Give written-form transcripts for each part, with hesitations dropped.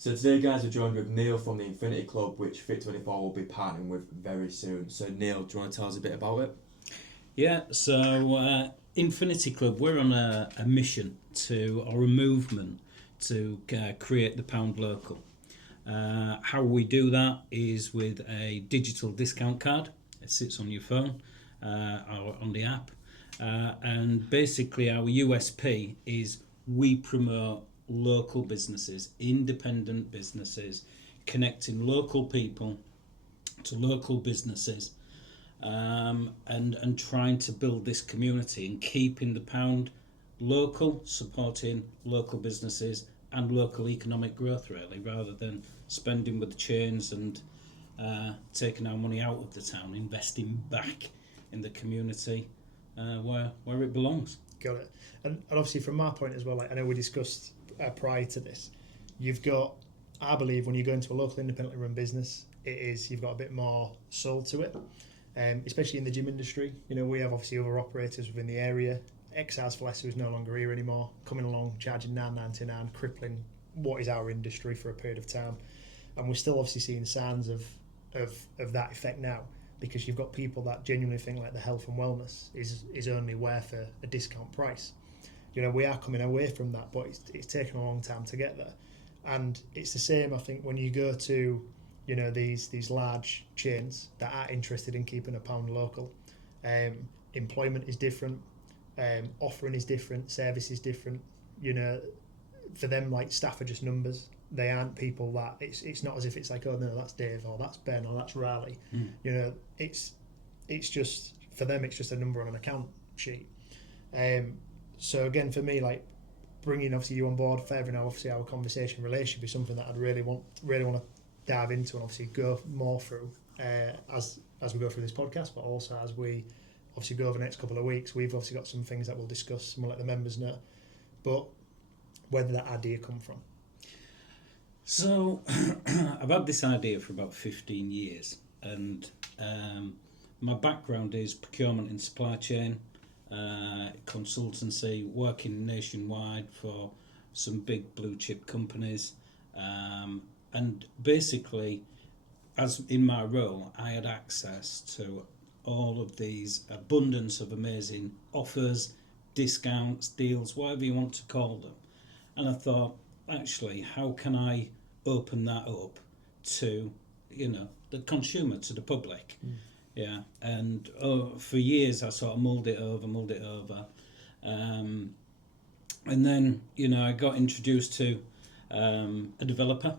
So today, guys, we're joined with Neil from the Infinity Club, which Fit24 will be partnering with very soon. So Neil, do you want to tell us a bit about it? Yeah, so Infinity Club, we're on a mission or a movement to create the pound local. How we do that is with a digital discount card. It sits on your phone or on the app. And basically our USP is we promote local businesses, independent businesses, connecting local people to local businesses, and trying to build this community and keeping the pound local, supporting local businesses and local economic growth, really, rather than spending with the chains and taking our money out of the town, investing back in the community where it belongs. Got it. And obviously from my point as well, like I know we discussed prior to this, you've got, I believe when you go into a local independently run business, you've got a bit more soul to it, especially in the gym industry. You know, we have obviously other operators within the area. XR's Flex, who's no longer here anymore, coming along charging $9.99, crippling what is our industry for a period of time. And we're still obviously seeing signs of that effect now, because you've got people that genuinely think like the health and wellness is only wear for a discount price. You know, we are coming away from that, but it's taken a long time to get there. And it's the same, I think, when you go to, you know, these large chains that are interested in keeping a pound local. Employment is different, offering is different, service is different. You know, for them, like, staff are just numbers. They aren't people that it's not as if it's like, oh no, that's Dave or that's Ben or that's Riley. You know, it's just, for them it's just a number on an account sheet. So again, for me, like, bringing obviously you on board, furthering obviously our conversation relationship is something that I'd really want to dive into and obviously go more through as we go through this podcast, but also as we obviously go over the next couple of weeks. We've obviously got some things that we'll discuss and we'll let the members know, but where did that idea come from? So I've had this idea for about 15 years, and my background is procurement and supply chain, consultancy, working nationwide for some big blue chip companies, and basically, as in my role, I had access to all of these abundance of amazing offers, discounts, deals, whatever you want to call them. And I thought, actually, how can I open that up to, you know, the consumer, to the public? Yeah. And for years I sort of mulled it over, and then, you know, I got introduced to a developer,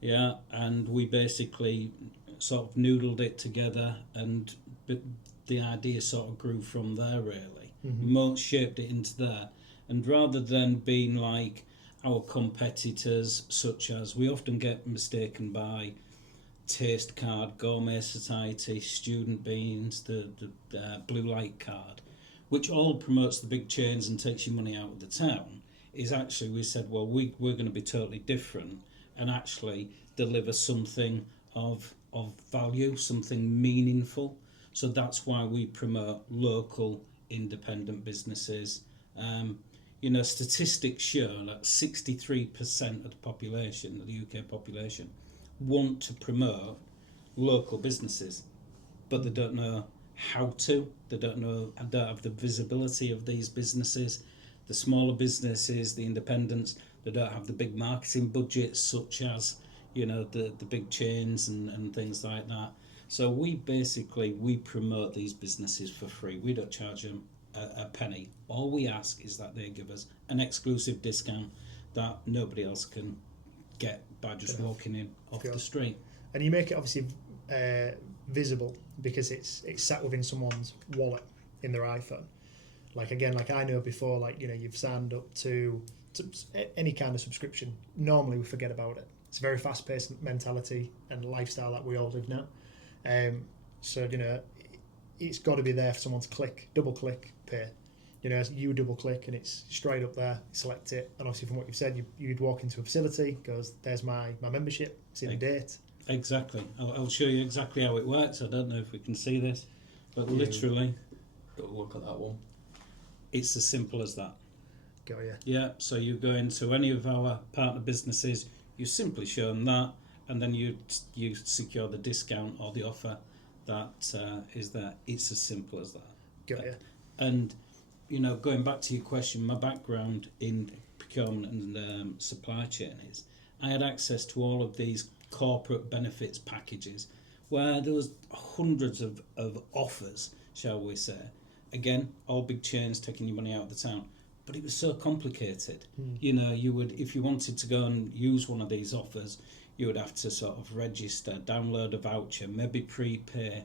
yeah, and we basically sort of noodled it together, and the idea sort of grew from there, really. Most shaped it into there, and rather than being like our competitors, such as we often get mistaken by Taste Card, Gourmet Society, Student Beans, the Blue Light Card, which all promotes the big chains and takes your money out of the town, is actually, we said, well, we're going to be totally different and actually deliver something of value, something meaningful. So that's why we promote local independent businesses. You know, statistics show that 63% of the population, of the UK population, want to promote local businesses, but they don't know how to. They don't have the visibility of these businesses. The smaller businesses, the independents, they don't have the big marketing budgets, such as, you know, the big chains and things like that. So we promote these businesses for free. We don't charge them a penny. All we ask is that they give us an exclusive discount that nobody else can get by just walking in off the street. And you make it obviously visible, because it's sat within someone's wallet in their iPhone. Like, again, like I know before, like, you know, you've signed up to any kind of subscription. Normally we forget about it. It's a very fast-paced mentality and lifestyle that we all live now. So, you know, it's got to be there for someone to double click, pay. You know, you double click and it's straight up there, select it, and obviously from what you've said, you'd walk into a facility, goes, there's my membership, it's in a date. Exactly. I'll show you exactly how it works. I don't know if we can see this, but literally, Got to look at that one. it's as simple as that. Got you. Yeah, so you go into any of our partner businesses, You simply show them that, and then you secure the discount or the offer that is there. It's as simple as that. Got you. And going back to your question, my background in procurement and supply chain is I had access to all of these corporate benefits packages where there was hundreds of offers, shall we say. Again, all big chains taking your money out of the town. But it was so complicated. You would, if you wanted to go and use one of these offers, you would have to sort of register, download a voucher, maybe prepay,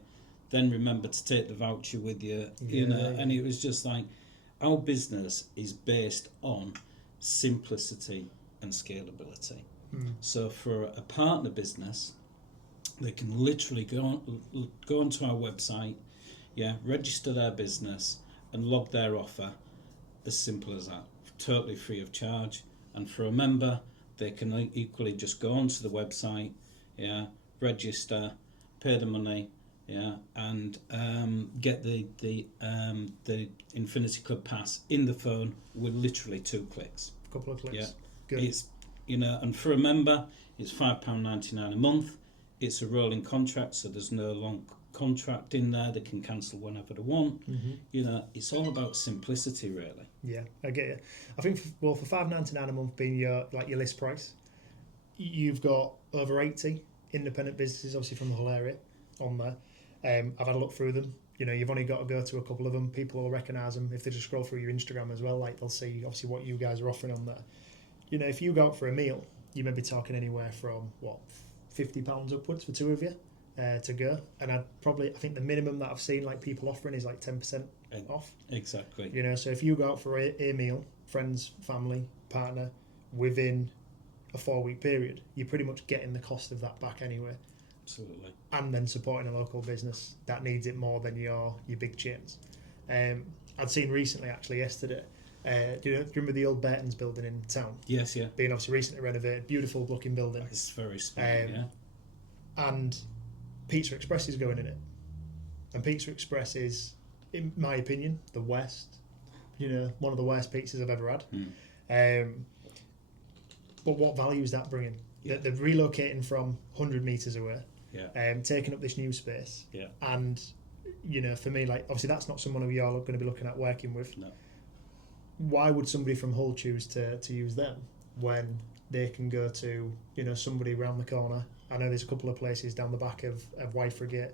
then remember to take the voucher with you, and it was just like, our business is based on simplicity and scalability. So for a partner business, they can literally go onto our website, register their business and log their offer, as simple as that, totally free of charge. And for a member, they can equally just go onto the website, register, pay the money, and get the Infinity Club Pass in the phone with literally 2 clicks. A couple of clicks. Yeah, Good. it's and for a member, it's £5.99 a month. It's a rolling contract, so there's no long contract in there. They can cancel whenever they want. It's all about simplicity, really. Yeah, I get you. I think for £5.99 a month being your list price, you've got over 80 independent businesses, obviously from the whole area, on there. I've had a look through them. You've only got to go to a couple of them. People will recognise them if they just scroll through your Instagram as well. Like, they'll see obviously what you guys are offering on there. If you go out for a meal, you may be talking anywhere from £50 upwards for 2 of you to go. And I think the minimum that I've seen like people offering is like 10% off. Exactly. So if you go out for a meal, friends, family, partner, within a 4-week period, you're pretty much getting the cost of that back anyway. Absolutely. And then supporting a local business that needs it more than your big chains. I'd seen recently, actually yesterday, do you remember the old Burton's building in town? Yes, yeah. Being obviously recently renovated, beautiful looking building. It's very smart, And Pizza Express is going in it. And Pizza Express is, in my opinion, the worst. One of the worst pizzas I've ever had. But what value is that bringing? Yeah. They're relocating from 100 metres away, taking up this new space. Yeah. And, for me, like, obviously that's not someone who you're going to be looking at working with. No. Why would somebody from Hull choose to use them when they can go to, somebody around the corner? I know there's a couple of places down the back of Wyfrigate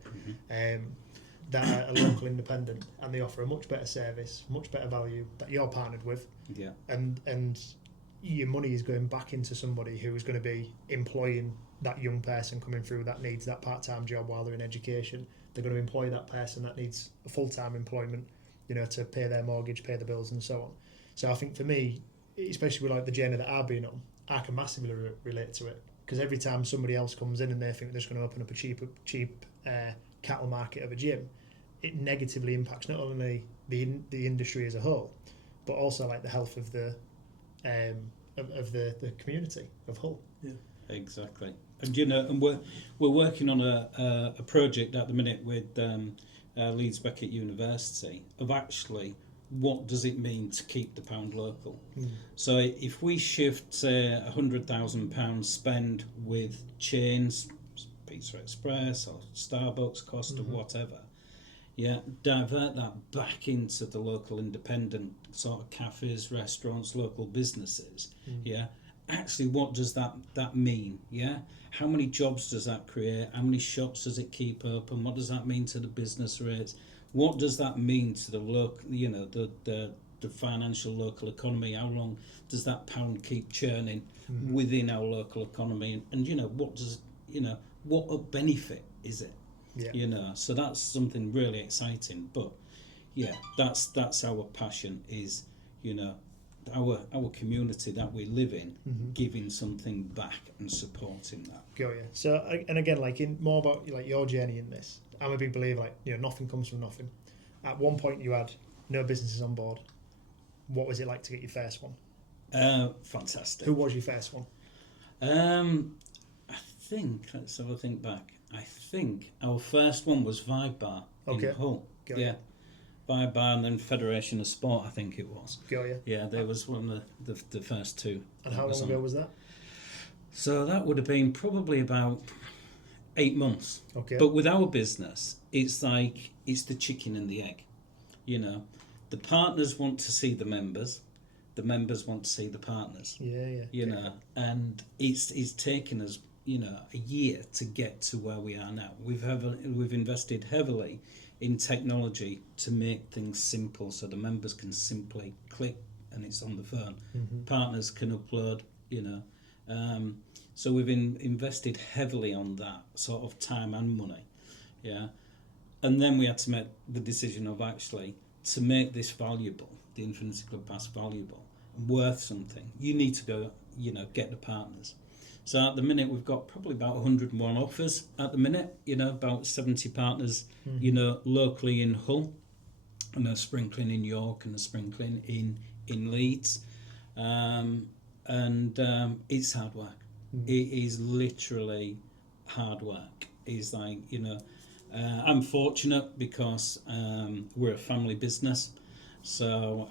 that are a local independent, and they offer a much better service, much better value that you're partnered with. Yeah. And your money is going back into somebody who is going to be employing that young person coming through that needs that part-time job while they're in education. They're going to employ that person that needs a full-time employment, to pay their mortgage, pay the bills and so on. So I think for me, especially with like the journey that I've been on, I can massively relate to it, because every time somebody else comes in and they think they're just going to open up a cheap cattle market of a gym, it negatively impacts not only the industry as a whole, but also like the health of the community of Hull. Yeah, exactly. And and we're working on a project at the minute with Leeds Beckett University of actually, what does it mean to keep the pound local? So if we shift, say, £100,000 spend with chains, Pizza Express or Starbucks, Costa, whatever, divert that back into the local independent sort of cafes, restaurants, local businesses, actually what does that mean? How many jobs does that create? How many shops does it keep open? What does that mean to the business rates? What does that mean to the local, the financial local economy? How long does that pound keep churning within our local economy? And what does what benefit is it? So that's something really exciting. But that's our passion, is our community that we live in, giving something back and supporting that. Got you. So, and again, like in more about like your journey in this, I'm a big believer, like, nothing comes from nothing. At one point you had no businesses on board. What was it like to get your first one? Fantastic. Who was your first one? I think, let's have a think back. I think our first one was Vibe Bar in Hull. Got you. Vibe Bar, and then Federation of Sport, I think it was. Got you. Yeah, there was one of the first two. And how long ago was that? So that would have been probably about 8 months. Okay. But with our business, it's like it's the chicken and the egg. You know, the partners want to see the members want to see the partners. Yeah. You know, and it's taken us, you know, a year to get to where we are now. We've invested heavily in technology to make things simple, so the members can simply click and it's on the phone. Partners can upload, you know. So we've invested heavily on that sort of time and money, yeah. And then we had to make the decision of actually to make this valuable, the Infinity Club Pass valuable, worth something. You need to go, you know, get the partners. So at the minute we've got probably about 101 offers at the minute, you know, about 70 partners, you know, locally in Hull, and a sprinkling in York and a sprinkling in Leeds. It's hard work. It is literally hard work. It's like, you know, I'm fortunate because we're a family business. So,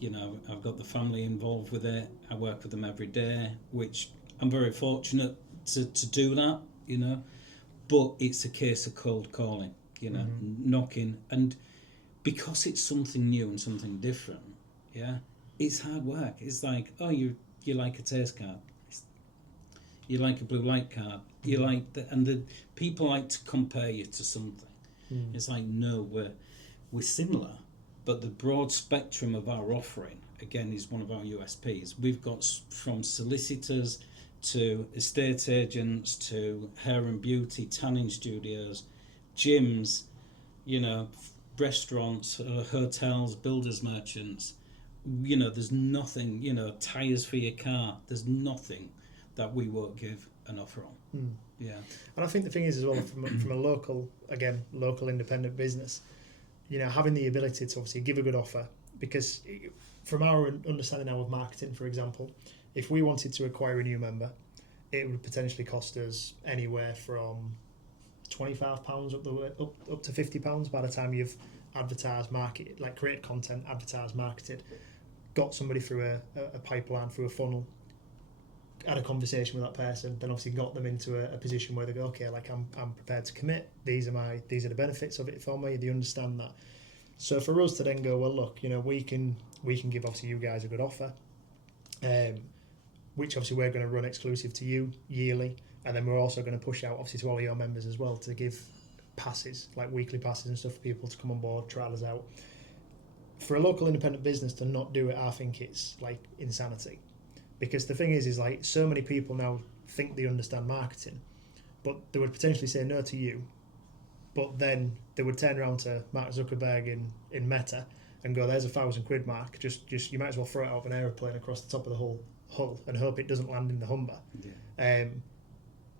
you know, I've got the family involved with it. I work with them every day, which I'm very fortunate to do that, you know. But it's a case of cold calling, you know, knocking. And because it's something new and something different, yeah, it's hard work. It's like, oh, you like a taste card. You like a blue light card. You like the people like to compare you to something. It's like, no, we're similar, but the broad spectrum of our offering again is one of our USPs. We've got from solicitors to estate agents to hair and beauty, tanning studios, gyms, you know, restaurants, hotels, builders merchants. You know, there's nothing. You know, tires for your car. There's nothing that we won't give an offer on. Yeah. And I think the thing is as well, from a local independent business, you know, having the ability to obviously give a good offer, because from our understanding now of marketing, for example, if we wanted to acquire a new member, it would potentially cost us anywhere from £25 up to £50 by the time you've advertised, market, like created content, advertised, marketed, got somebody through a pipeline, through a funnel, had a conversation with that person, then obviously got them into a position where they go, okay, like I'm prepared to commit. These are the benefits of it for me. They understand that. So for us to then go, well, look, you know, we can give obviously you guys a good offer, which obviously we're going to run exclusive to you yearly, and then we're also going to push out obviously to all of your members as well to give passes, like weekly passes and stuff for people to come on board, trial us out. For a local independent business to not do it, I think it's like insanity. Because the thing is like so many people now think they understand marketing, but they would potentially say no to you, but then they would turn around to Mark Zuckerberg in Meta and go, there's £1,000, Mark, just you might as well throw it out of an aeroplane across the top of the hull and hope it doesn't land in the Humber. Yeah.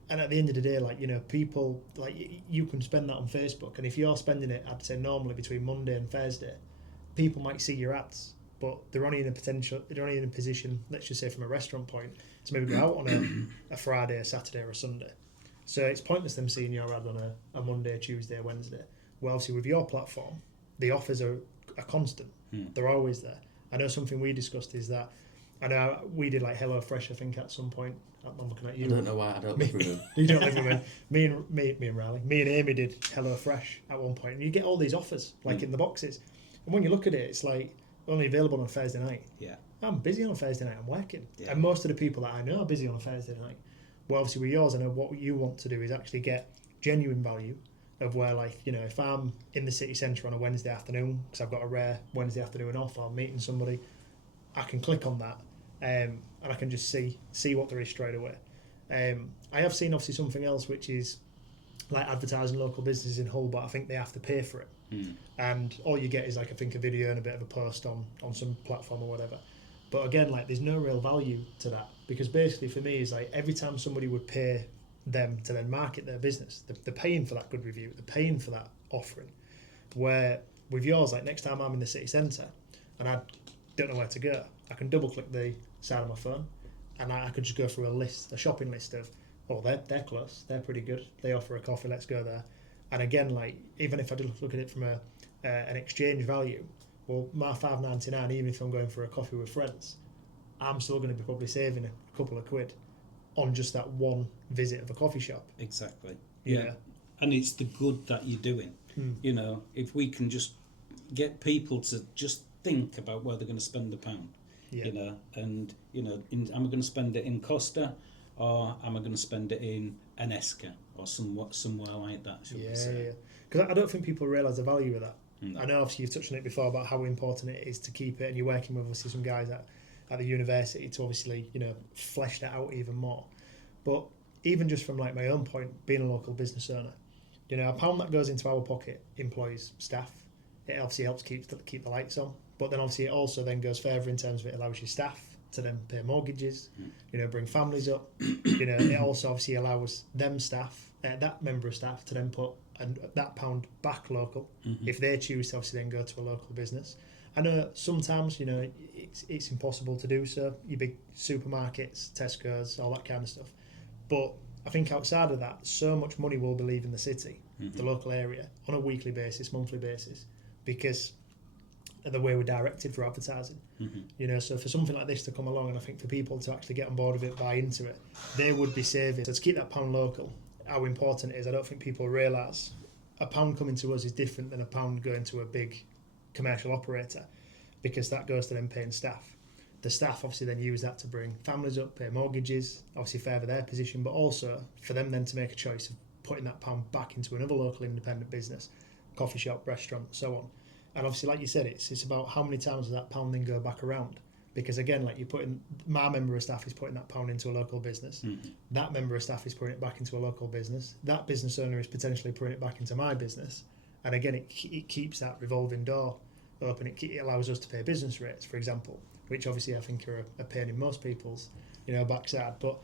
And at the end of the day, like, you know, people, like, you can spend that on Facebook, and if you're spending it, I'd say normally between Monday and Thursday, people might see your ads, but they're only in a position, let's just say from a restaurant point, to maybe go out on a Friday, a Saturday or a Sunday. So it's pointless them seeing your ad on a Monday, Tuesday, Wednesday. Well, obviously with your platform, the offers are constant. They're always there. I know something we discussed is that, I know we did like HelloFresh, I think, at some point. I'm looking at you. I don't know why I don't live with them. You don't live with me. Me and Riley. Me and Amy did HelloFresh at one point, and you get all these offers like in the boxes. And when you look at it, it's like only available on a Thursday night. Yeah. I'm busy on a Thursday night. I'm working. Yeah. And most of the people that I know are busy on a Thursday night. Well, obviously with yours, I know what you want to do is actually get genuine value of where, like, you know, if I'm in the city centre on a Wednesday afternoon, because I've got a rare Wednesday afternoon off, or I'm meeting somebody, I can click on that and I can just see what there is straight away. I have seen obviously something else, which is like advertising local businesses in Hull, but I think they have to pay for it. And all you get is like, I think, a video and a bit of a post on some platform or whatever. But again, like, there's no real value to that, because basically for me is like every time somebody would pay them to then market their business, they're paying for that good review, they're paying for that offering. Where with yours, like, next time I'm in the city centre and I don't know where to go, I can double click the side of my phone and I could just go through a shopping list of, oh, they're close, they're pretty good, they offer a coffee, let's go there. And again, like, even if I did look at it from an exchange value, well, my $5.99, even if I'm going for a coffee with friends, I'm still going to be probably saving a couple of quid on just that one visit of a coffee shop. Exactly. You Yeah. know? And it's the good that you're doing. You know, if we can just get people to just think about where they're going to spend the pound, Yeah. you know, and, you know, am I going to spend it in Costa or am I going to spend it in an Esca or somewhere like that, should we say? Yeah. Because I don't think people realise the value of that. No. I know obviously you've touched on it before about how important it is to keep it, and you're working with obviously some guys at the university to obviously, you know, flesh that out even more. But even just from like my own point, being a local business owner, you know, a pound that goes into our pocket employs staff. It obviously helps keep the lights on, but then obviously it also then goes further in terms of it allows your staff to then pay mortgages, you know, bring families up. You know, it also obviously allows them staff, that member of staff, to then put that pound back local if they choose to obviously then go to a local business. I know sometimes, you know, it's impossible to do so. Your big supermarkets, Tesco's, all that kind of stuff. But I think outside of that, so much money will be leaving the city, the local area, on a weekly basis, monthly basis, because of the way we're directed for advertising. You know, so for something like this to come along, and I think for people to actually get on board with it, buy into it, they would be saving. So to keep that pound local, how important it is, I don't think people realise. A pound coming to us is different than a pound going to a big commercial operator, because that goes to them paying staff. The staff obviously then use that to bring families up, pay mortgages, obviously further their position, but also for them then to make a choice of putting that pound back into another local independent business, coffee shop, restaurant, so on. And obviously, like you said, it's about how many times does that pound then go back around. Because again, like you're putting, my member of staff is putting that pound into a local business. That member of staff is putting it back into a local business. That business owner is potentially putting it back into my business. And again, it keeps that revolving door open. It allows us to pay business rates, for example, which obviously I think are a pain in most people's, you know, backside. But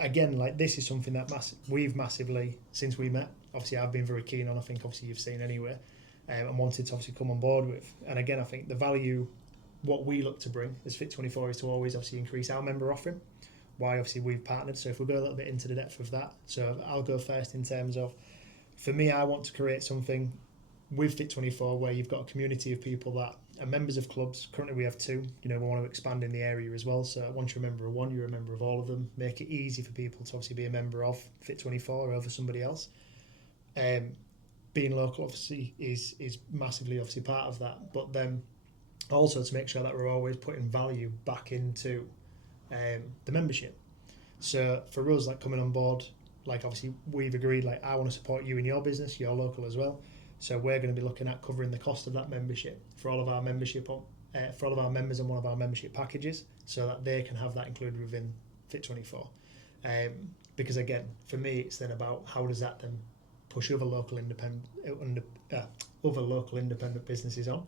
again, like this is something that we've massively, since we met, obviously I've been very keen on, I think obviously you've seen anyway, and wanted to obviously come on board with. And again, I think the value, what we look to bring as Fit24 is to always obviously increase our member offering. Why obviously we've partnered. So if we go a little bit into the depth of that, so I'll go first in terms of, for me, I want to create something with Fit24 where you've got a community of people that are members of clubs. Currently we have 2. You know, we want to expand in the area as well. So once you're a member of one, you're a member of all of them. Make it easy for people to obviously be a member of Fit24 over somebody else. Being local obviously is massively obviously part of that. But then also to make sure that we're always putting value back into the membership. So for us, like coming on board, like obviously we've agreed, like I want to support you in your business, you're local as well. So we're going to be looking at covering the cost of that membership for all of our membership for all of our members on one of our membership packages, so that they can have that included within Fit24. Because again, for me, it's then about how does that then push other local independent businesses on,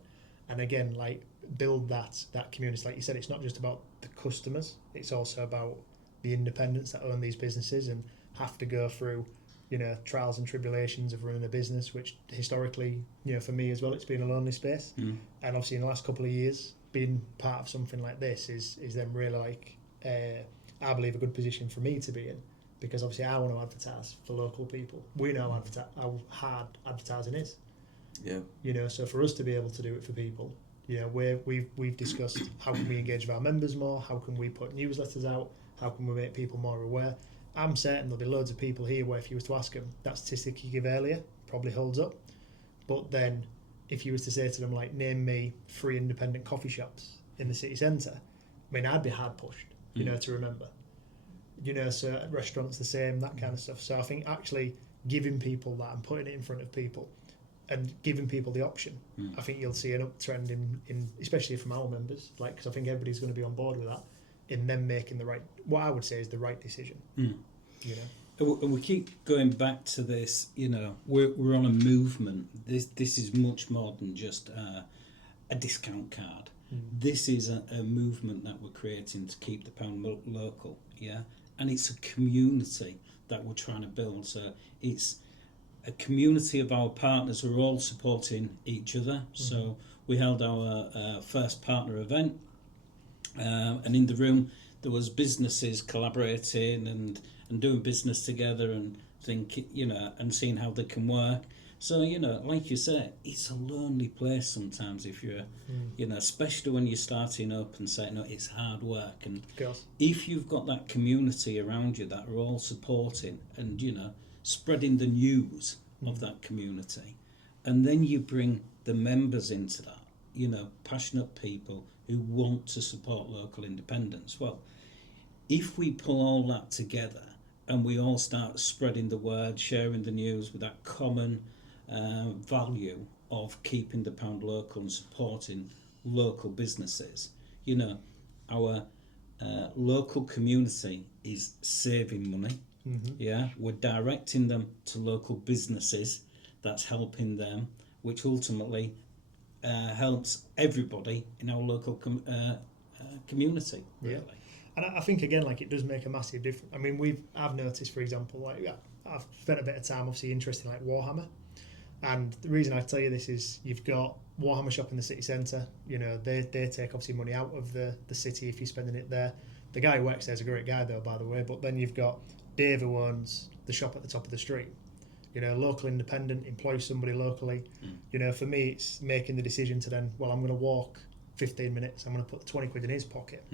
and again, like build that community. Like you said, it's not just about the customers; it's also about the independents that own these businesses and have to go through, you know, trials and tribulations of running a business, which historically, you know, for me as well, it's been a lonely space. And obviously in the last couple of years, being part of something like this is then really like, I believe a good position for me to be in, because obviously I want to advertise for local people. We know how hard advertising is. Yeah. You know, so for us to be able to do it for people, you know, we've discussed how can we engage with our members more, how can we put newsletters out, how can we make people more aware. I'm certain there'll be loads of people here where if you was to ask them, that statistic you give earlier probably holds up. But then if you was to say to them, like, name me 3 independent coffee shops in the city centre, I mean, I'd be hard pushed, you know, to remember. You know, so restaurants the same, that kind of stuff. So I think actually giving people that and putting it in front of people and giving people the option, I think you'll see an uptrend in especially from our members, like, because I think everybody's going to be on board with that, in them making the right, what I would say is the right decision. You know, and we keep going back to this. You know, we're on a movement. This is much more than just a discount card. This is a movement that we're creating to keep the pound local. Yeah, and it's a community that we're trying to build. So it's a community of our partners who are all supporting each other. So we held our first partner event. And in the room there was businesses collaborating and doing business together and thinking, you know, and seeing how they can work. So, like you say, it's a lonely place sometimes if you're, especially when you're starting up and saying, no, it's hard work. And Of course. if you've got that community around you that are all supporting and, spreading the news of that community, and then you bring the members into that, passionate people who want to support local independence. Well, if we pull all that together and we all start spreading the word, sharing the news with that common value of keeping the pound local and supporting local businesses, our local community is saving money. Yeah, we're directing them to local businesses. That's helping them, which ultimately helps everybody in our local community. Really. Yeah. And I think again, like, it does make a massive difference. I mean, I've noticed, for example, like, I've spent a bit of time obviously interested in like Warhammer, and the reason I tell you this is you've got Warhammer shop in the city centre. They take obviously money out of the city if you're spending it there. The guy who works there is a great guy though, by the way. But then you've got Dave who owns the shop at the top of the street. Local independent, employ somebody locally. For me, it's making the decision to then, well, I'm going to walk 15 minutes. I'm going to put the 20 quid in his pocket.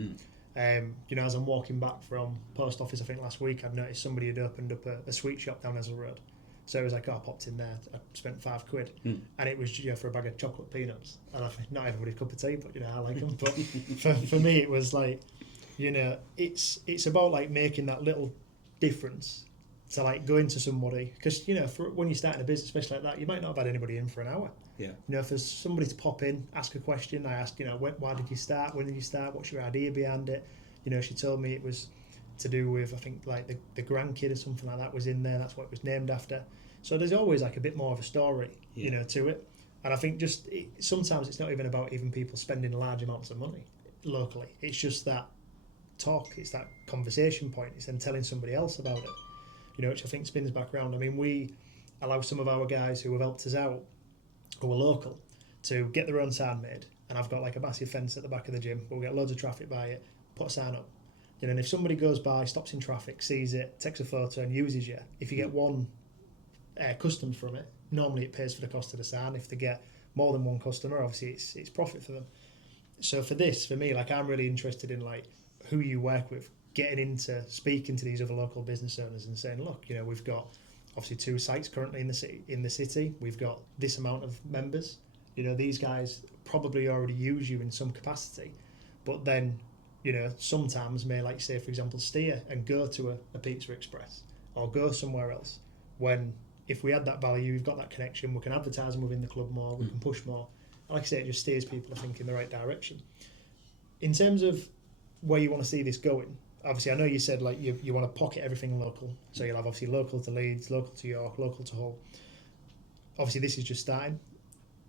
As I'm walking back from post office, I think last week, I'd noticed somebody had opened up a sweet shop down Ezel Road. So it was like, I popped in there, I spent £5, and it was for a bag of chocolate peanuts. And I think not everybody's cup of tea, but I like them. But for me, it was like, it's about like making that little difference to like going to somebody, because when you're starting a business, especially like that, you might not have had anybody in for an hour. Yeah. If there's somebody to pop in, ask a question, I ask, why did you start? When did you start? What's your idea behind it? She told me it was to do with, I think, like the grandkid or something like that was in there. That's what it was named after. So there's always like a bit more of a story, to it. And I think sometimes it's not even about even people spending large amounts of money locally. It's just that talk. It's that conversation point. It's then telling somebody else about it. Which I think spins back around. I mean, we allow some of our guys who have helped us out, who are local, to get their own sign made. And I've got like a massive fence at the back of the gym. We'll get loads of traffic by it, put a sign up. And if somebody goes by, stops in traffic, sees it, takes a photo and uses you, if you get one customer from it, normally it pays for the cost of the sign. If they get more than one customer, obviously it's profit for them. So for me, like, I'm really interested in like who you work with, getting into speaking to these other local business owners and saying, look, we've got obviously 2 sites currently in the city. We've got this amount of members. These guys probably already use you in some capacity, but then sometimes may, like, say for example, steer and go to a Pizza Express or go somewhere else. When if we had that value, we've got that connection, we can advertise them within the club more, we can push more. Like I say, it just steers people, I think, in the right direction. In terms of where you want to see this going, obviously, I know you said like you want to pocket everything local, so you'll have obviously local to Leeds, local to York, local to Hull. Obviously, this is just starting.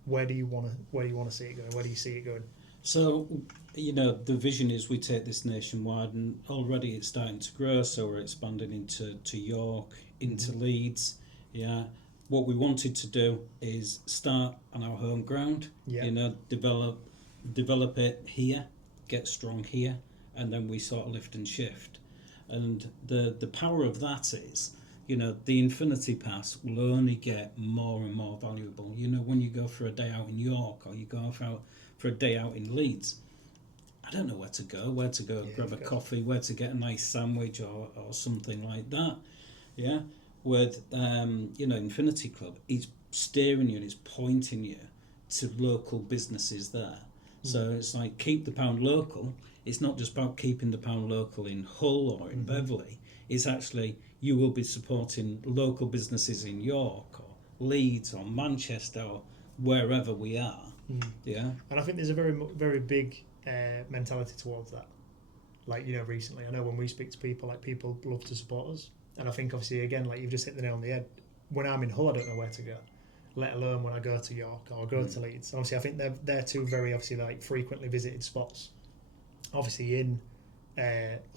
Where do you want to see it going? Where do you see it going? So, the vision is we take this nationwide, and already it's starting to grow. So we're expanding into York, into Leeds. Yeah, what we wanted to do is start on our home ground. Yeah. Develop it here, get strong here, and then we sort of lift and shift. And the power of that is, the Infinity Pass will only get more and more valuable. When you go for a day out in York or you go out for a day out in Leeds, I don't know where to go grab a coffee, where to get a nice sandwich or something like that. Yeah, with Infinity Club, it's steering you and it's pointing you to local businesses there. So it's like, keep the pound local. It's not just about keeping the pound local in Hull or in Beverley. It's actually, you will be supporting local businesses in York or Leeds or Manchester or wherever we are. Yeah. And I think there's a very, very big mentality towards that. Like, recently, I know when we speak to people, like, people love to support us. And I think, obviously, again, like, you've just hit the nail on the head. When I'm in Hull, I don't know where to go, let alone when I go to York or go to Leeds. Obviously, I think they're 2 very, obviously, like, frequently visited spots. Obviously, in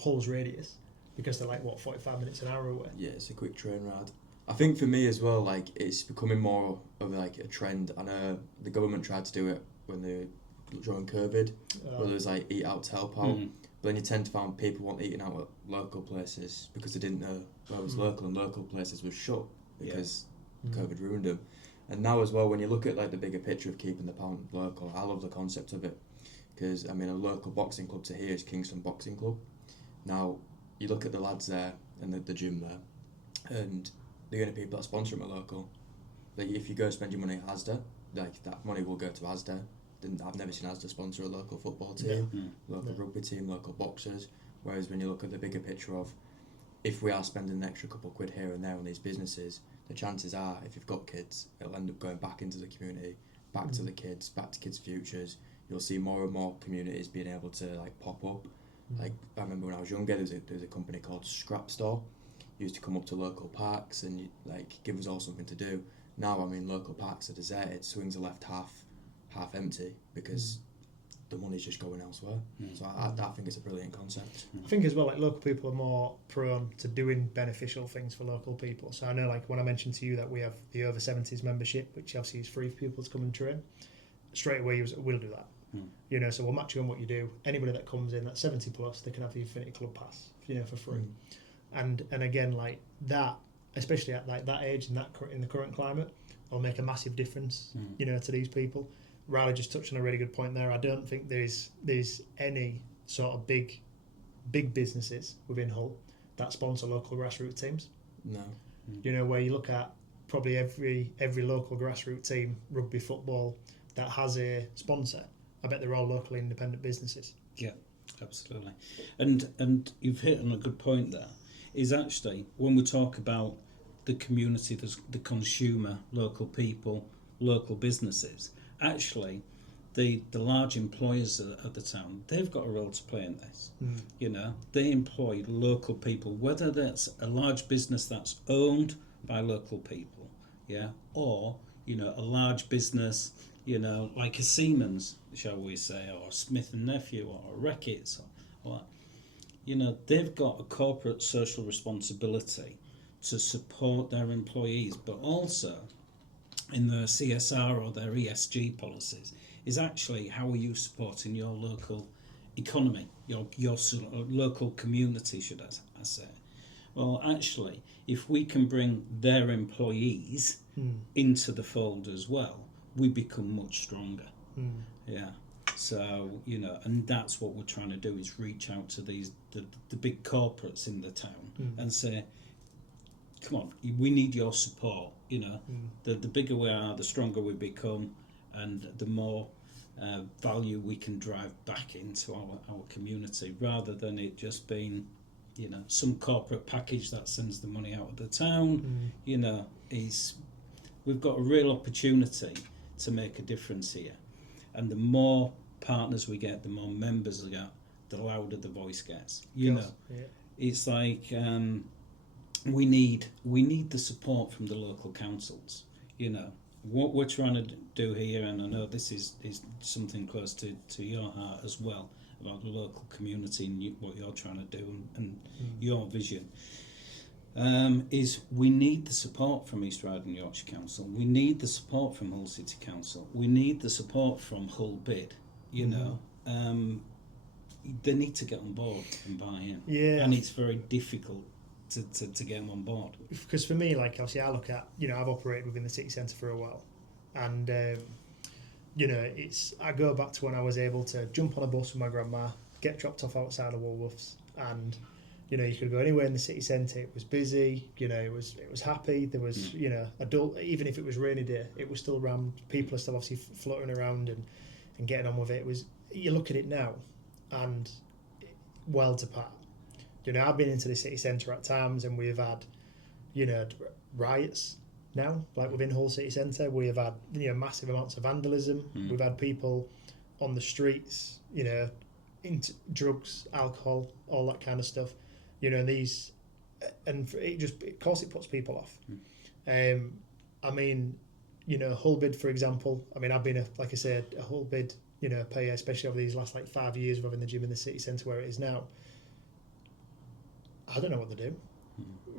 Hull's radius, because they're like, 45 minutes an hour away. Yeah, it's a quick train ride. I think for me as well, like, it's becoming more of like a trend. I know the government tried to do it when they during COVID, where there was like eat out to help out. But then you tend to find people want eating out at local places because they didn't know where was local, and local places were shut because COVID ruined them. And now as well, when you look at like the bigger picture of keeping the pound local, I love the concept of it, because I mean a local boxing club to here is Kingston Boxing Club. Now you look at the lads there and the gym there, and the only people that sponsor them are local. Like if you go spend your money at Asda, like that money will go to Asda. I've never seen Asda sponsor a local football team, local rugby team, local boxers. Whereas when you look at the bigger picture of, if we are spending an extra couple of quid here and there on these businesses, the chances are, if you've got kids, it'll end up going back into the community, back to the kids, back to kids' futures. You'll see more and more communities being able to like pop up. Like I remember when I was younger, there was a company called Scrap Store. Used to come up to local parks and like give us all something to do. Now I mean local parks are deserted, swings are left half empty because the money's just going elsewhere. So I think it's a brilliant concept. I think as well, like local people are more prone to doing beneficial things for local people. So I know, like when I mentioned to you that we have the over 70s membership, which obviously is free for people to come and train, straight away we'll do that. You know, so we'll match you on what you do. Anybody that comes in that's 70 plus, they can have the Infinity Club Pass, you know, for free. And again, like that, especially at like that age and in the current climate, will make a massive difference, you know, to these people. Riley just touched on a really good point there. I don't think there's any sort of big businesses within Hull that sponsor local grassroots teams. No. You know, where you look at probably every local grassroots team, rugby, football, that has a sponsor, I bet they're all local independent businesses. Yeah, absolutely. And you've hit on a good point there, is actually when we talk about the community, the consumer, local people, local businesses, actually the large employers of the town, they've got a role to play in this. You know, they employ local people, whether that's a large business that's owned by local people, yeah, or, you know, a large business, you know, like a Siemens, shall we say, or Smith and Nephew, or a Reckitt's, or you know, they've got a corporate social responsibility to support their employees, but also in their CSR or their ESG policies is actually how are you supporting your local economy, your sort of local community, should I say. Well, actually, if we can bring their employees into the fold as well, we become much stronger. Yeah. So, you know, and that's what we're trying to do, is reach out to the big corporates in the town and say, come on, we need your support. You know, the bigger we are, the stronger we become, and the more value we can drive back into our community, rather than it just being, you know, some corporate package that sends the money out of the town. You know, we've got a real opportunity to make a difference here, and the more partners we get, the more members we get, the louder the voice gets. You know, it's like we need the support from the local councils. You know, what we're trying to do here, and I know this is something close to your heart as well, about the local community and what you're trying to do and your vision. Is we need the support from East Riding Yorkshire Council. We need the support from Hull City Council. We need the support from Hull Bid. You know, they need to get on board and buy in. Yeah, and it's very difficult to get them on board. Because for me, like obviously, I look at, you know, I've operated within the city centre for a while, and you know, I go back to when I was able to jump on a bus with my grandma, get dropped off outside of Woolworths, and you know, you could go anywhere in the city centre. It was busy. You know, it was happy. There was you know, adult. Even if it was rainy day, it was still rammed. People are still obviously floating around and getting on with it. You look at it now, and worlds apart. You know, I've been into the city centre at times, and we've had, you know, riots now, like within Hull City Centre. We have had, you know, massive amounts of vandalism. We've had people on the streets, you know, into drugs, alcohol, all that kind of stuff. You know, and of course it puts people off. I mean, you know, Hull Bid, for example. I mean, I've been like I said, a Hull Bid, you know, payer, especially over these last like 5 years of having the gym in the city centre where it is now. I don't know what they do.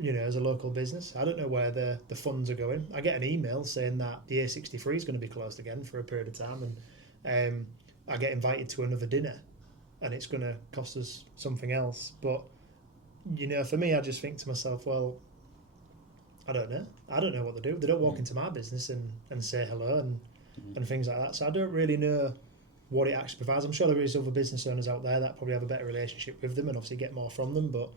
You know, as a local business, I don't know where the funds are going. I get an email saying that the A63 is going to be closed again for a period of time, and I get invited to another dinner, and it's going to cost us something else. But you know, for me, I just think to myself, well, I don't know. I don't know what they do. They don't walk into my business and say hello and things like that. So I don't really know what it actually provides. I'm sure there is other business owners out there that probably have a better relationship with them and obviously get more from them. But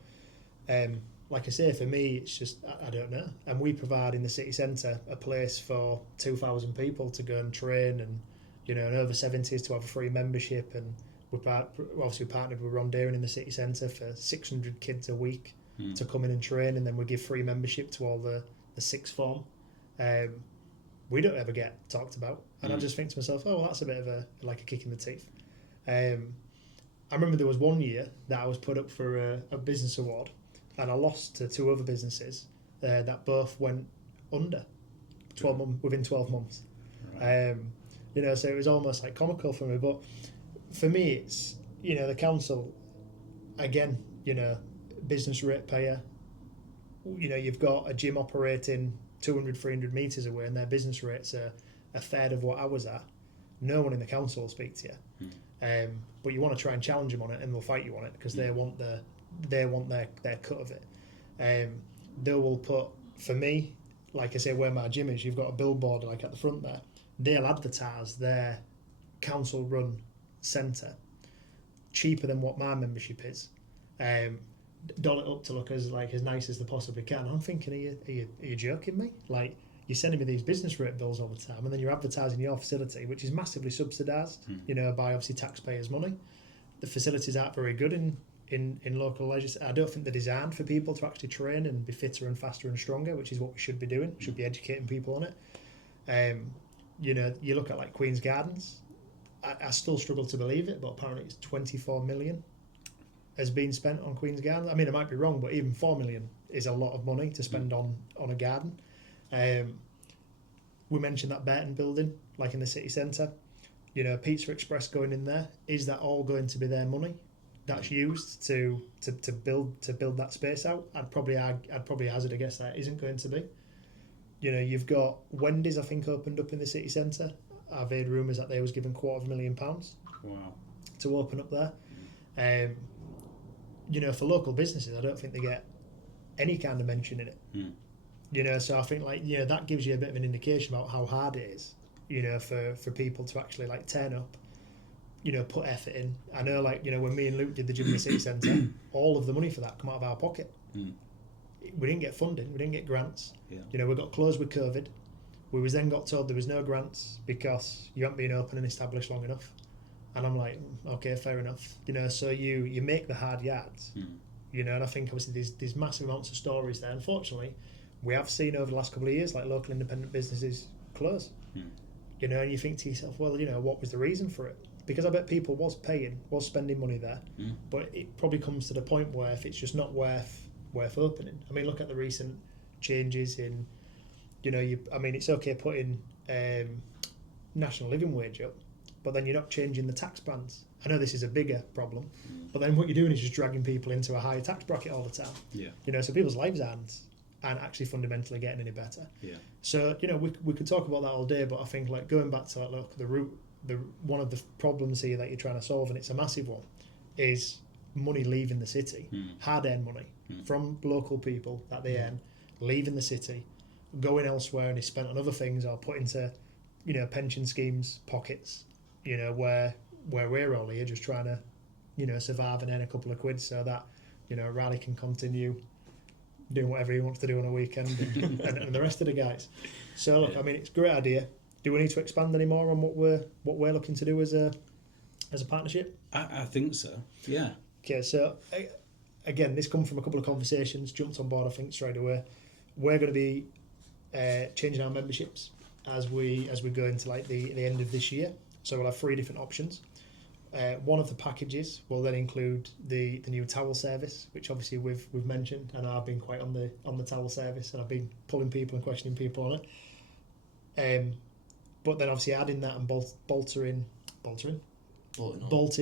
like I say, for me, it's just, I don't know. And we provide in the city centre a place for 2,000 people to go and train, and, you know, and over 70s to have a free membership. And we're obviously partnered with Ron Deering in the city centre for 600 kids a week to come in and train, and then we give free membership to all the sixth form. We don't ever get talked about, and I just think to myself, oh, well, that's a bit of a kick in the teeth. I remember there was one year that I was put up for a business award, and I lost to 2 other businesses that both went under within 12 months. Right. You know, so it was almost like comical for me. But for me, it's, you know, the council, again, you know, business ratepayer. You know, you've got a gym operating 200, 300 metres away, and their business rates are a third of what I was at. No one in the council will speak to you. But you want to try and challenge them on it, and they'll fight you on it because they want their cut of it. They will put, for me, like I say, where my gym is, you've got a billboard like at the front there. They'll advertise their council-run centre cheaper than what my membership is. Doll it up to look as nice as they possibly can. I'm thinking, are you joking me? Like, you're sending me these business rate bills all the time, and then you're advertising your facility, which is massively subsidised, you know, by obviously taxpayers' money. The facilities aren't very good in local leisure. I don't think they're designed for people to actually train and be fitter and faster and stronger, which is what we should be doing. We should be educating people on it. You know, you look at like Queen's Gardens. I still struggle to believe it, but apparently it's 24 million has been spent on Queen's Gardens. I mean, I might be wrong, but even 4 million is a lot of money to spend on a garden. We mentioned that Burton building, like in the city centre. You know, Pizza Express going in there. Is that all going to be their money that's used to build that space out? I'd probably hazard a guess that isn't going to be. You know, you've got Wendy's, I think, opened up in the city centre. I've heard rumours that they was given £250,000 to open up there. You know, for local businesses, I don't think they get any kind of mention in it. You know, so I think, like, you know, that gives you a bit of an indication about how hard it is, you know, for people to actually, like, turn up, you know, put effort in. I know, like, you know, when me and Luke did the gym in the city centre, all of the money for that come out of our pocket. We didn't get funding, we didn't get grants. You know, we got closed with COVID. We was then got told there was no grants because you haven't been open and established long enough. And I'm like, okay, fair enough. You know, so you make the hard yards. You know, and I think obviously there's massive amounts of stories there. Unfortunately, we have seen over the last couple of years, like, local independent businesses close. You know, and you think to yourself, well, you know, what was the reason for it? Because I bet people was spending money there. But it probably comes to the point where if it's just not worth opening. I mean, look at the recent changes in, you know, I mean, it's okay putting national living wage up, but then you're not changing the tax bands. I know this is a bigger problem, but then what you're doing is just dragging people into a higher tax bracket all the time. You know, so people's lives aren't actually fundamentally getting any better. So, you know, we could talk about that all day, but I think, like, going back to that, look, one of the problems here that you're trying to solve, and it's a massive one, is money leaving the city, hard-earned money from local people that they earn, leaving the city, going elsewhere, and is spent on other things or put into, you know, pension schemes pockets, you know, where we're all here just trying to, you know, survive and earn a couple of quid so that, you know, Riley can continue doing whatever he wants to do on a weekend and the rest of the guys. So look, I mean, it's a great idea. Do we need to expand any more on what we're looking to do as a partnership? I think so. Yeah. Okay, so again, this comes from a couple of conversations. Jumped on board, I think, straight away. We're going to be changing our memberships as we go into, like, the end of this year. So we'll have 3 different options. One of the packages will then include the new towel service, which obviously we've mentioned, and I've been quite on the towel service, and I've been pulling people and questioning people on it. But then obviously adding that and bolting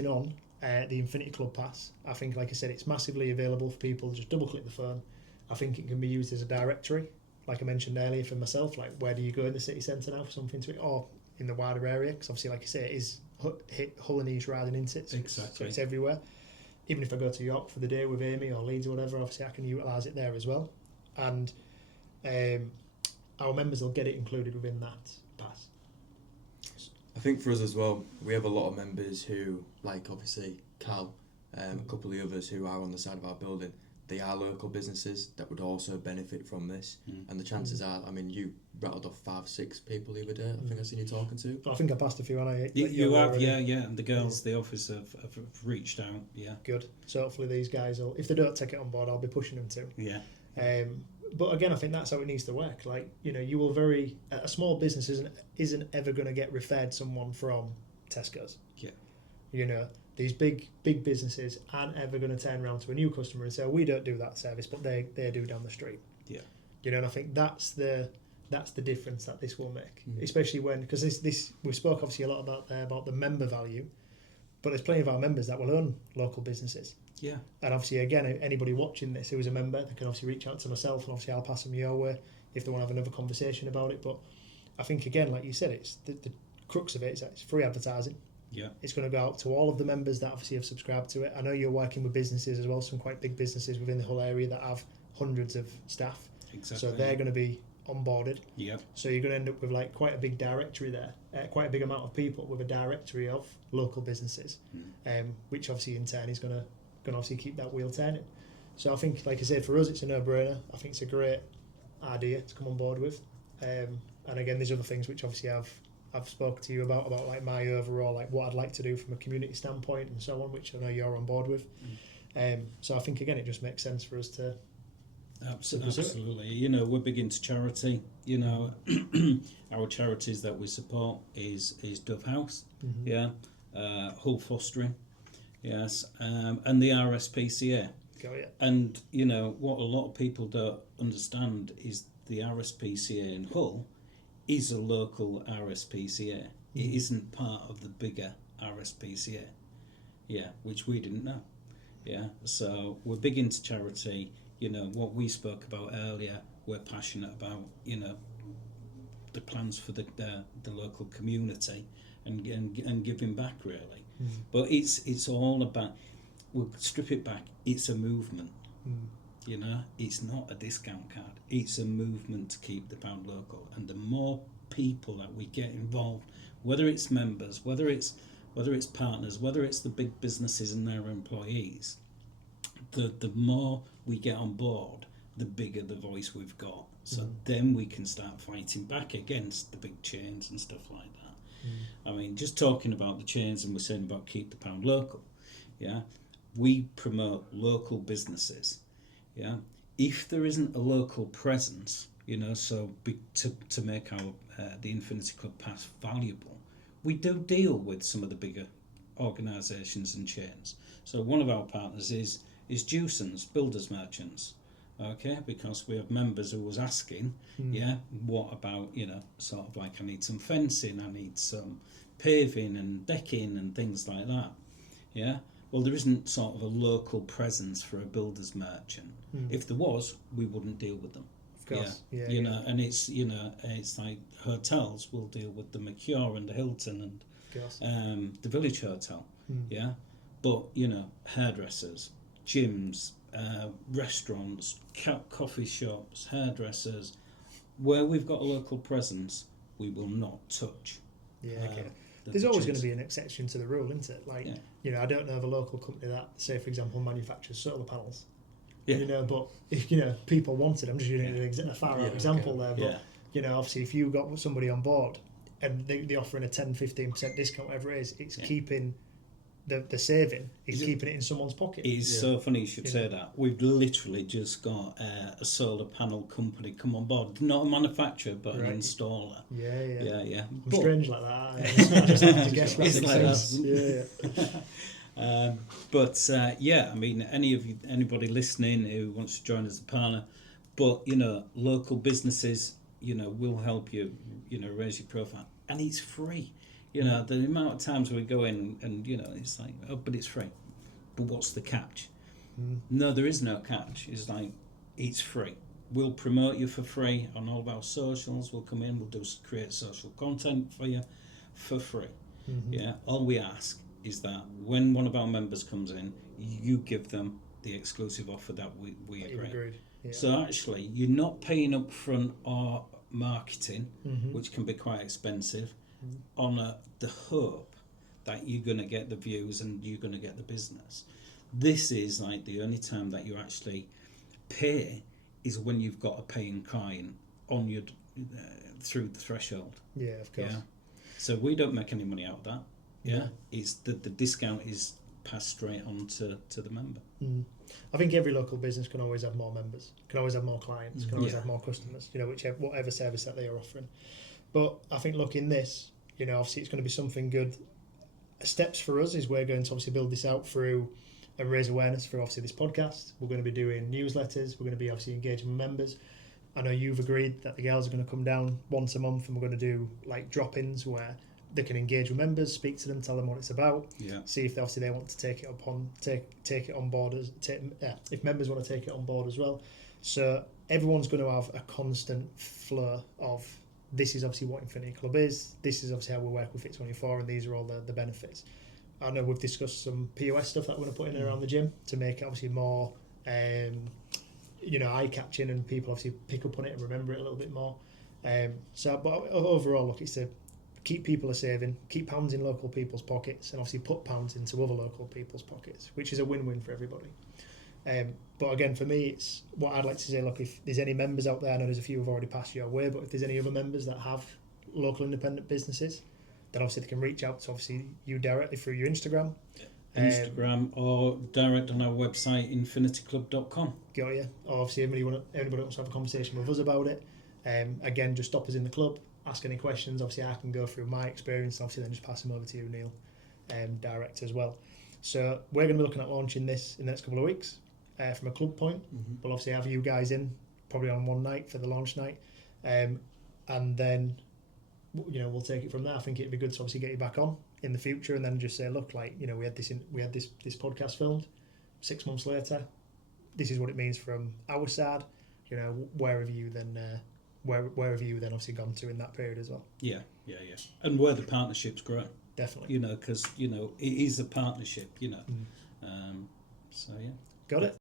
on the Infinity Club Pass. I think, like I said, it's massively available for people. Just double click the phone. I think it can be used as a directory, like I mentioned earlier for myself. Like, where do you go in the city centre now for something to, or in the wider area? Because obviously, like I say, it is Hull and East Riding, isn't it? Exactly. So it's everywhere. Even if I go to York for the day with Amy or Leeds or whatever, obviously I can utilise it there as well. And our members will get it included within that pass. I think for us as well, we have a lot of members who, like obviously Cal, a couple of the others who are on the side of our building, they are local businesses that would also benefit from this. And the chances are, I mean, you rattled off 5-6 people the other day, I think I seen you talking to. I think I passed a few on. You have, yeah, and the girls, the office have reached out, yeah. Good. So hopefully these guys will, if they don't take it on board, I'll be pushing them to. Yeah. But again, I think that's how it needs to work. Like, you know, you will a small business isn't ever going to get referred someone from Tesco's. Yeah. You know, these big businesses aren't ever going to turn around to a new customer and say, we don't do that service, but they do down the street. Yeah. You know, and I think that's the difference that this will make, especially when, because this we spoke obviously a lot about the member value, but there's plenty of our members that will own local businesses. Yeah. And obviously, again, anybody watching this who is a member, they can obviously reach out to myself, and obviously I'll pass them your way if they want to have another conversation about it. But I think, again, like you said, it's the crux of it is that it's free advertising. Yeah. It's going to go out to all of the members that obviously have subscribed to it. I know you're working with businesses as well, some quite big businesses within the whole area that have hundreds of staff. Exactly. So they're going to be onboarded. Yeah. So you're going to end up with like quite a big directory there, quite a big amount of people with a directory of local businesses, which obviously in turn is going to obviously keep that wheel turning. So I think, like I said, for us it's a no-brainer. I think it's a great idea to come on board with. And again, there's other things which obviously I've spoken to you about like my overall, like what I'd like to do from a community standpoint and so on, which I know you're on board with. So I think, again, it just makes sense for us to... Absolutely. You know, we're big into charity. You know, our charities that we support is Dove House, yeah, Hull Fostering, yes, and the RSPCA. Go, yeah. And, you know, what a lot of people don't understand is the RSPCA in Hull is a local RSPCA. It isn't part of the bigger RSPCA, yeah, which we didn't know. Yeah, so we're big into charity. You know, what we spoke about earlier, we're passionate about, you know, the plans for the local community and giving back, really. But it's all about, we'll strip it back, it's a movement. You know, it's not a discount card. It's a movement to keep the pound local. And the more people that we get involved, whether it's members, whether it's partners, whether it's the big businesses and their employees, the more we get on board, the bigger the voice we've got. So then we can start fighting back against the big chains and stuff like that. I mean, just talking about the chains, and we're saying about keep the pound local, yeah, we promote local businesses, yeah. If there isn't a local presence, you know, so to make our the Infinity Club Pass valuable, we do deal with some of the bigger organisations and chains. So one of our partners is Jewson's Builders Merchants, okay, because we have members who was asking, yeah, what about, you know, sort of like I need some fencing, I need some paving and decking and things like that, yeah. Well, there isn't sort of a local presence for a builder's merchant. If there was, we wouldn't deal with them. Of course. Yeah, you know, and it's, you know, it's like hotels will deal with the Mercure and the Hilton and the Village Hotel, yeah. But, you know, hairdressers, gyms, restaurants, coffee shops, hairdressers, where we've got a local presence, we will not touch. Yeah, okay. There's always going to be an exception to the rule, isn't it? Like, you know, I don't know of a local company that, say, for example, manufactures solar panels. Yeah. You know, but if, you know, people want it, I'm just using a far out example there, but, you know, obviously if you got somebody on board and they're offering a 10-15% discount, whatever it is, it's keeping the saving, is keeping it in someone's pocket. It is so funny you should say that. We've literally just got a solar panel company come on board, not a manufacturer, but an installer. Yeah. I'm strange like that. I just have to guess it's like that. But I mean, anybody listening who wants to join as a partner, but, you know, local businesses, you know, will help you, you know, raise your profile, and it's free. You know, the amount of times we go in and, you know, it's like, oh, but it's free. But what's the catch? No, there is no catch. It's like, it's free. We'll promote you for free on all of our socials. We'll come in, we'll create social content for you for free. Yeah, all we ask is that when one of our members comes in, you give them the exclusive offer that we agree. Yeah. So actually, you're not paying up front or marketing, Mm-hmm. which can be quite expensive, on the hope that you're going to get the views and you're going to get the business. This is like the only time that you actually pay is when you've got a paying client on your through the threshold. Yeah, of course. Yeah. So we don't make any money out of that. Yeah. No. It's the discount is passed straight on to the member. Mm. I think every local business can always have more members, can always have more clients, can always Yeah. have more customers, whatever service that they are offering. But I think, look, in this, obviously it's going to be something good. Steps for us is we're going to obviously build this out through and raise awareness for obviously this podcast. We're going to be doing newsletters. We're going to be obviously engaging with members. I know you've agreed that the girls are going to come down once a month and we're going to do like drop-ins where they can engage with members, speak to them, tell them what it's about, see if obviously they want to take it on board if members want to take it on board as well. So everyone's going to have a constant flow of this is obviously what Infinity Club is, this is obviously how we work with Fit24, and these are all the benefits. I know we've discussed some POS stuff that we're going to put in around the gym to make it obviously more eye-catching, and people obviously pick up on it and remember it a little bit more. But overall, look, it's to keep people saving, keep pounds in local people's pockets, and obviously put pounds into other local people's pockets, which is a win-win for everybody. But again, for me, it's what I'd like to say, look, if there's any members out there, I know there's a few who've already passed your way, but if there's any other members that have local independent businesses, then obviously they can reach out to obviously you directly through your Instagram. Or direct on our website, infinityclub.com. Got you. Or obviously anybody wants to have a conversation with us about it. Again, just stop us in the club, ask any questions. Obviously I can go through my experience, obviously then just pass them over to you, Neil, direct as well. So we're going to be looking at launching this in the next couple of weeks from a club point. We'll obviously have you guys in probably on one night for the launch night, and then we'll take it from there. I think it'd be good to obviously get you back on in the future, and then just say, look, like we had this podcast filmed 6 months later. This is what it means from our side. Where have you then obviously gone to in that period as well? Yeah. And where the partnerships grow. Definitely. Because it is a partnership. So yeah. Got it.